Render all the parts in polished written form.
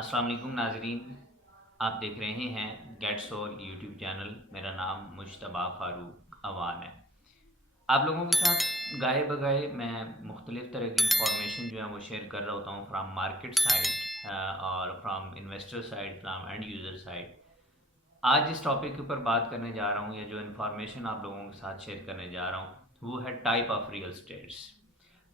अस्सलाम वालेकुम नाजरीन, आप देख रहे हैं गेट सोल यूट्यूब चैनल। मेरा नाम मुश्तबा फ़ारूक अवान है। आप लोगों के साथ गाहे बगाहे मैं मुख्तलिफ़ तरह की इंफॉर्मेशन जो है वो शेयर कर रहा होता हूँ फ्राम मार्केट साइड और from investor side, from end user side. आज इस टॉपिक के ऊपर बात करने जा रहा हूँ या जो इन्फॉर्मेशन आप लोगों के साथ शेयर करने जा रहा हूँ वो है type of real states.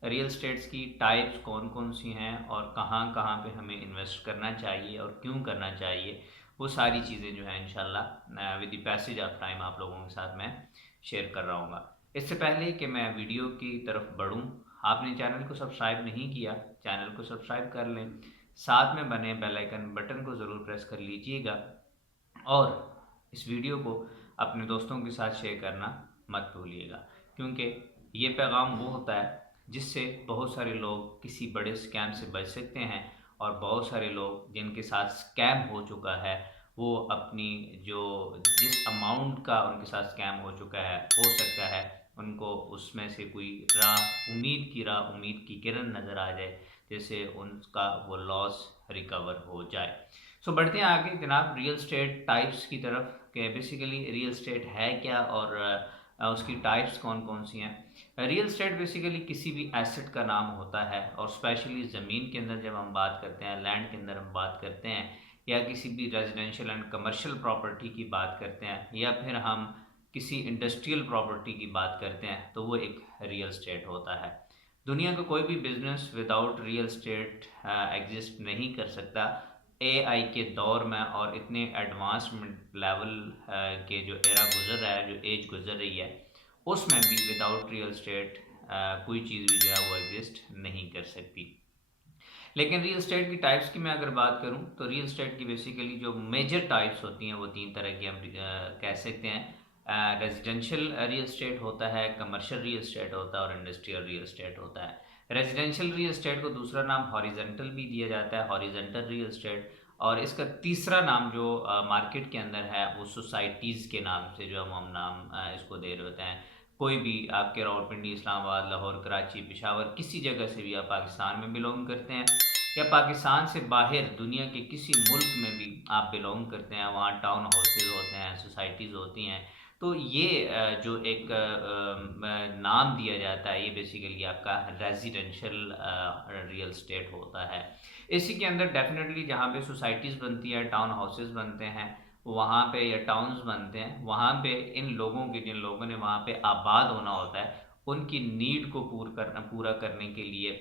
Real states की टाइप्स कौन कौन सी हैं और कहाँ कहाँ पे हमें इन्वेस्ट करना चाहिए और क्यों करना चाहिए, वो सारी चीज़ें जो हैं इंशाल्लाह with the passage of time आप लोगों के साथ मैं शेयर कर रहा हूँ। इससे पहले कि मैं वीडियो की तरफ बढ़ूँ, आपने चैनल को सब्सक्राइब नहीं किया, चैनल को सब्सक्राइब कर लें, साथ में बने बेल आइकन बटन को ज़रूर प्रेस कर लीजिएगा और इस वीडियो को अपने दोस्तों के साथ शेयर करना मत भूलिएगा, क्योंकि ये पैगाम वो होता है जिससे बहुत सारे लोग किसी बड़े स्कैम से बच सकते हैं और बहुत सारे लोग जिनके साथ स्कैम हो चुका है वो अपनी जो जिस अमाउंट का उनके साथ स्कैम हो चुका है, हो सकता है उनको उसमें से कोई राह, उम्मीद की किरण नज़र आ जाए, जैसे उनका वो लॉस रिकवर हो जाए। सो बढ़ते हैं आगे जनाब रियल स्टेट टाइप्स की तरफ कि बेसिकली रियल स्टेट है क्या और उसकी टाइप्स कौन कौन सी हैं। रियल स्टेट बेसिकली किसी भी एसेट का नाम होता है और स्पेशली ज़मीन के अंदर जब हम बात करते हैं, लैंड के अंदर हम बात करते हैं या किसी भी रेजिडेंशियल एंड कमर्शियल प्रॉपर्टी की बात करते हैं या फिर हम किसी इंडस्ट्रियल प्रॉपर्टी की बात करते हैं, तो वो एक रियल स्टेट होता है। दुनिया का कोई भी business without real estate exist नहीं कर सकता। एआई के दौर में और इतने एडवांसमेंट लेवल के जो एरा गुजर रहा है, जो एज गुजर रही है, उसमें भी विदाउट रियल स्टेट कोई चीज़ भी जो है वो एग्जिस्ट नहीं कर सकती। लेकिन रियल स्टेट की टाइप्स की मैं अगर बात करूं तो रियल स्टेट की बेसिकली जो मेजर टाइप्स होती हैं वो तीन तरह की हम कह सकते हैं। रेजिडेंशियल रियल स्टेट होता है, कमर्शियल रियल स्टेट होता है और इंडस्ट्रियल रियल स्टेट होता है। रेजिडेंशियल रियल स्टेट को दूसरा नाम हॉरिजेंटल भी दिया जाता है, हॉरिजेंटल रियल स्टेट। और इसका तीसरा नाम जो मार्केट के अंदर है वो सोसाइटीज़ के नाम से जो हम नाम इसको दे रहे होते हैं। कोई भी आपके रावलपिंडी, इस्लामाबाद, लाहौर, कराची, पेशावर, किसी जगह से भी आप पाकिस्तान में बिलोंग करते हैं या पाकिस्तान से बाहर दुनिया के किसी मुल्क में भी आप बिलोंग करते हैं, वहाँ टाउन हाउसेज होते हैं, सोसाइटीज़ होती हैं, तो ये जो एक नाम दिया जाता है ये बेसिकली आपका रेजिडेंशियल रियल स्टेट होता है। इसी के अंदर डेफिनेटली जहाँ पे सोसाइटीज़ बनती है, टाउन हाउसेज बनते हैं, वहाँ पे या टाउन्स बनते हैं, वहाँ पे इन लोगों के जिन लोगों ने वहाँ पे आबाद होना होता है उनकी नीड को पूरा करने के लिए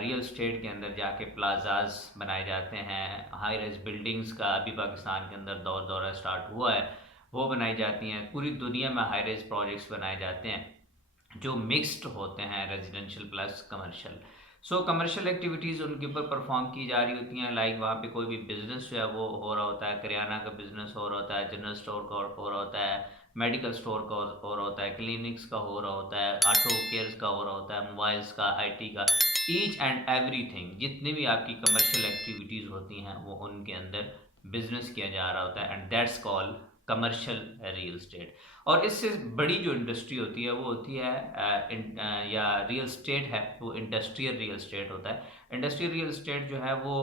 रियल स्टेट के अंदर जाके प्लाजाज बनाए जाते हैं। हाई रेज बिल्डिंग्स का अभी पाकिस्तान के अंदर दौरा स्टार्ट हुआ है, वो बनाई जाती हैं। पूरी दुनिया में हाई रेज प्रोजेक्ट्स बनाए जाते हैं जो मिक्स्ड होते हैं, रेजिडेंशियल प्लस कमर्शियल। सो कमर्शियल एक्टिविटीज़ उनके ऊपर परफॉर्म की जा रही होती हैं, लाइक वहाँ पे कोई भी बिजनेस जो है वो हो रहा होता है, करियाना का बिजनेस हो रहा होता है, जनरल स्टोर का हो रहा होता है, मेडिकल स्टोर का हो रहा होता है, क्लिनिक्स का हो रहा होता है, ऑटो केयर्स का हो रहा होता है, मोबाइल्स का, आईटी का, ईच एंड एवरीथिंग जितनी भी आपकी कमर्शियल एक्टिविटीज़ होती हैं वो उनके अंदर बिजनेस किया जा रहा होता है and that's called commercial real estate. और इससे बड़ी जो इंडस्ट्री होती है वो होती है या रियल स्टेट है वो इंडस्ट्रियल रियल स्टेट होता है। इंडस्ट्रियल रियल स्टेट जो है वो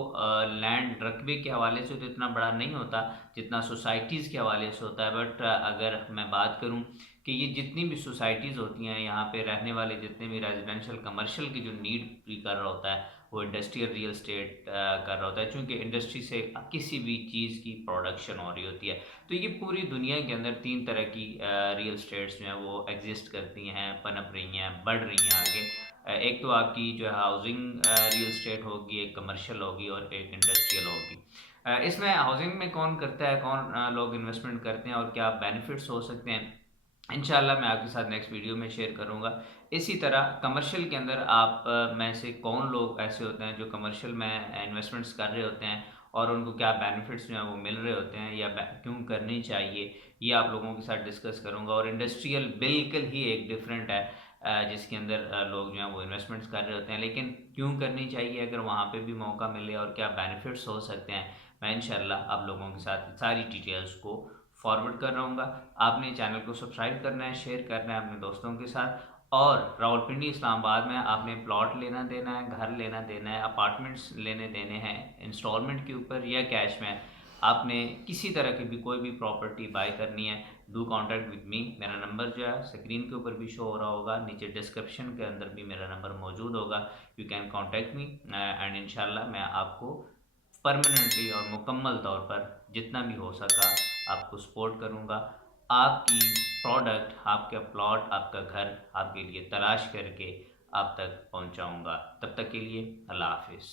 लैंड रकबे के हवाले से तो इतना बड़ा नहीं होता जितना सोसाइटीज़ के हवाले से होता है, बट अगर मैं बात करूं कि ये जितनी भी सोसाइटीज़ होती हैं, यहाँ पे रहने वाले जितने भी रेजिडेंशियल कमर्शियल की जो नीड भी कर रहा होता है वो इंडस्ट्रियल रियल स्टेट कर रहा होता है, चूँकि इंडस्ट्री से किसी भी चीज़ की प्रोडक्शन हो रही होती है। तो ये पूरी दुनिया के अंदर तीन तरह की रियल स्टेट्स जो हैं वो एग्जिस्ट करती हैं, पनप रही हैं, बढ़ रही हैं आगे। एक तो आपकी जो है हाउसिंग रियल स्टेट होगी, एक कमर्शियल होगी और एक इंडस्ट्रियल होगी। इसमें हाउसिंग में कौन करता है, कौन लोग इन्वेस्टमेंट करते हैं और क्या बेनिफिट्स हो सकते हैं, इंशाल्लाह मैं आपके साथ नेक्स्ट वीडियो में शेयर करूंगा। इसी तरह कमर्शियल के अंदर आप में से कौन लोग ऐसे होते हैं जो कमर्शियल में इन्वेस्टमेंट्स कर रहे होते हैं और उनको क्या बेनिफिट्स जो हैं वो मिल रहे होते हैं या क्यों करनी चाहिए, ये आप लोगों के साथ डिस्कस करूंगा। और इंडस्ट्रियल बिल्कुल ही एक डिफरेंट है, जिसके अंदर लोग जो हैं वो इन्वेस्टमेंट्स कर रहे होते हैं, लेकिन क्यों करनी चाहिए, अगर वहाँ पे भी मौका मिले और क्या बेनिफिट्स हो सकते हैं, मैं इंशाल्लाह आप लोगों के साथ सारी डिटेल्स को फॉरवर्ड कर रहूँगा। आपने चैनल को सब्सक्राइब करना है, शेयर करना है अपने दोस्तों के साथ और रावलपिंडी इस्लामाबाद में आपने प्लॉट लेना देना है, घर लेना देना है, अपार्टमेंट्स लेने देने हैं इंस्टॉलमेंट के ऊपर या कैश में, आपने किसी तरह की भी कोई भी प्रॉपर्टी बाय करनी है, डू कॉन्टैक्ट विद मी। मेरा नंबर जो है स्क्रीन के ऊपर भी शो हो रहा होगा, नीचे डिस्क्रिप्शन के अंदर भी मेरा नंबर मौजूद होगा। You can contact me and इंशाल्लाह मैं आपको परमानेंटली और मुकम्मल तौर पर जितना भी हो सका आपको सपोर्ट करूँगा। आपकी प्रोडक्ट, आपका प्लॉट, आपका घर आपके लिए तलाश करके आप तक पहुँचाऊँगा। तब तक के लिए अल्लाह हाफिज़।